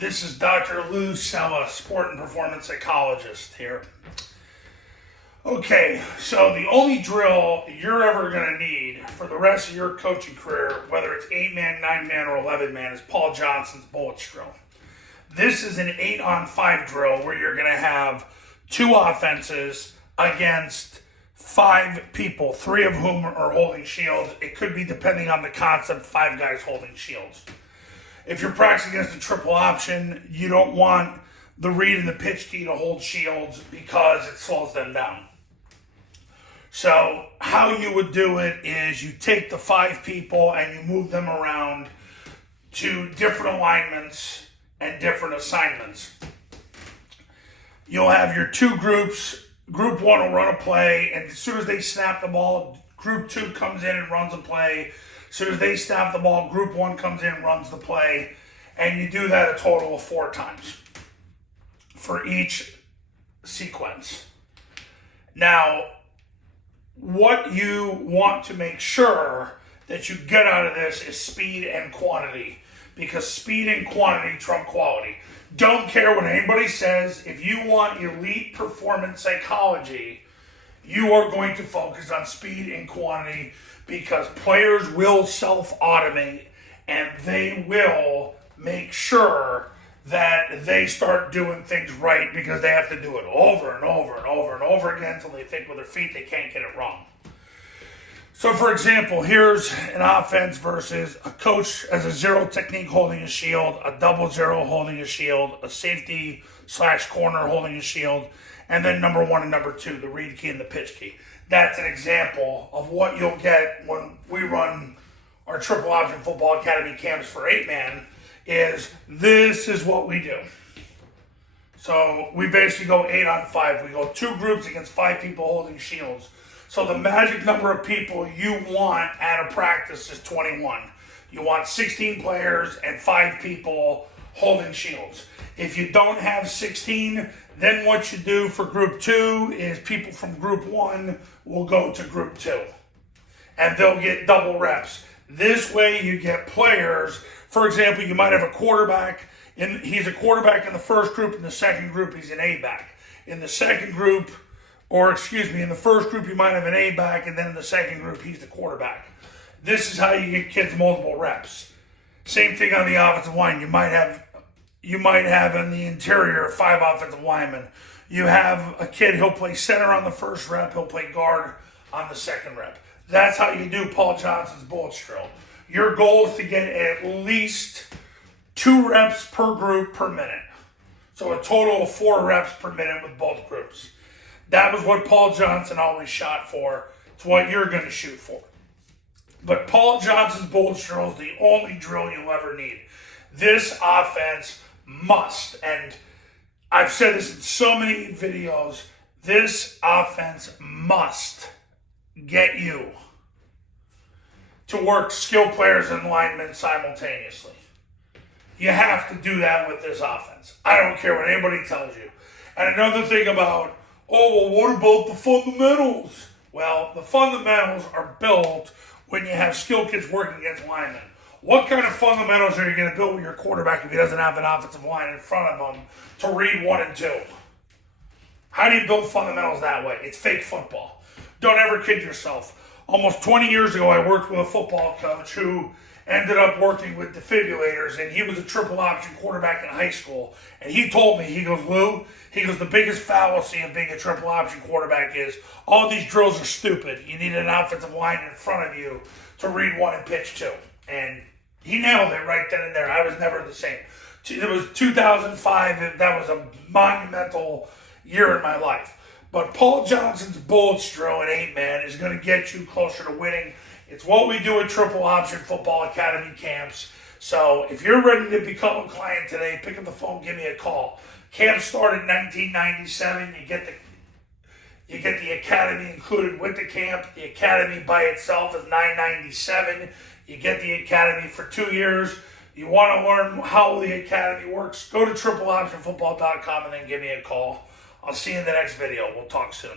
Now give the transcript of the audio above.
This is Dr. Lou Sella, sport and performance psychologist here. Okay, so the only drill you're ever going to need for the rest of your coaching career, whether it's 8-man, 9-man, or 11-man, is Paul Johnson's bullets drill. This is an 8-on-5 drill where you're going to have 2 offenses against 5 people, 3 of whom are holding shields. It could be, depending on the concept, 5 guys holding shields. If you're practicing against a triple option, you don't want the read and the pitch key to hold shields because it slows them down. So how you would do it is you take the 5 people and you move them around to different alignments and different assignments. You'll have your 2 groups. Group 1 will run a play, and as soon as they snap the ball, Group 2 comes in and runs a play. As soon as they snap the ball, Group 1 comes in and runs the play, and you do that a total of 4 times for each sequence. Now, what you want to make sure that you get out of this is speed and quantity, because speed and quantity trump quality. Don't care what anybody says. If you want elite performance psychology, you are going to focus on speed and quantity, because players will self-automate and they will make sure that they start doing things right, because they have to do it over and over and over and over again until they think with their feet they can't get it wrong. So, for example, here's an offense versus a coach as a 0 technique holding a shield, a 0-0 holding a shield, a safety/corner holding a shield, and then number 1 and number 2, the read key and the pitch key. That's an example of what you'll get when we run our Triple Option Football Academy camps for 8-man. This is what we do. So we basically go 8-on-5. We go 2 groups against 5 people holding shields. So the magic number of people you want at a practice is 21. You want 16 players and 5 people holding shields. If you don't have 16, then what you do for Group 2 is people from Group 1 will go to Group 2. And they'll get double reps. This way you get players. For example, you might have a quarterback. He's a quarterback in the first group. In the second group, he's an A-back. In the second group, in the first group, you might have an A-back, and then in the second group, he's the quarterback. This is how you get kids multiple reps. Same thing on the offensive line. You might have in the interior 5 offensive linemen. You have a kid, he'll play center on the first rep, he'll play guard on the second rep. That's how you do Paul Johnson's bullets drill. Your goal is to get at least 2 reps per group per minute. So a total of 4 reps per minute with both groups. That was what Paul Johnson always shot for. It's what you're going to shoot for. But Paul Johnson's bullets drill is the only drill you'll ever need. This offense must, and I've said this in so many videos, this offense must get you to work skill players and linemen simultaneously. You have to do that with this offense. I don't care what anybody tells you. And another thing about, what about the fundamentals? Well, the fundamentals are built when you have skill kids working against linemen. What kind of fundamentals are you going to build with your quarterback if he doesn't have an offensive line in front of him to read 1 and 2? How do you build fundamentals that way? It's fake football. Don't ever kid yourself. Almost 20 years ago, I worked with a football coach who ended up working with defibrillators, and he was a triple option quarterback in high school. And he told me, he goes, Lou, the biggest fallacy of being a triple option quarterback is all these drills are stupid. You need an offensive line in front of you to read 1 and pitch 2. And he nailed it right then and there. I was never the same. It was 2005. That was a monumental year in my life. But Paul Johnson's bullets drill at 8-man is going to get you closer to winning. It's what we do at Triple Option Football Academy camps. So if you're ready to become a client today, pick up the phone, give me a call. Camp started in 1997. You get the academy included with the camp. The academy by itself is $997. You get the academy for 2 years. You want to learn how the academy works, go to tripleoptionfootball.com and then give me a call. I'll see you in the next video. We'll talk soon.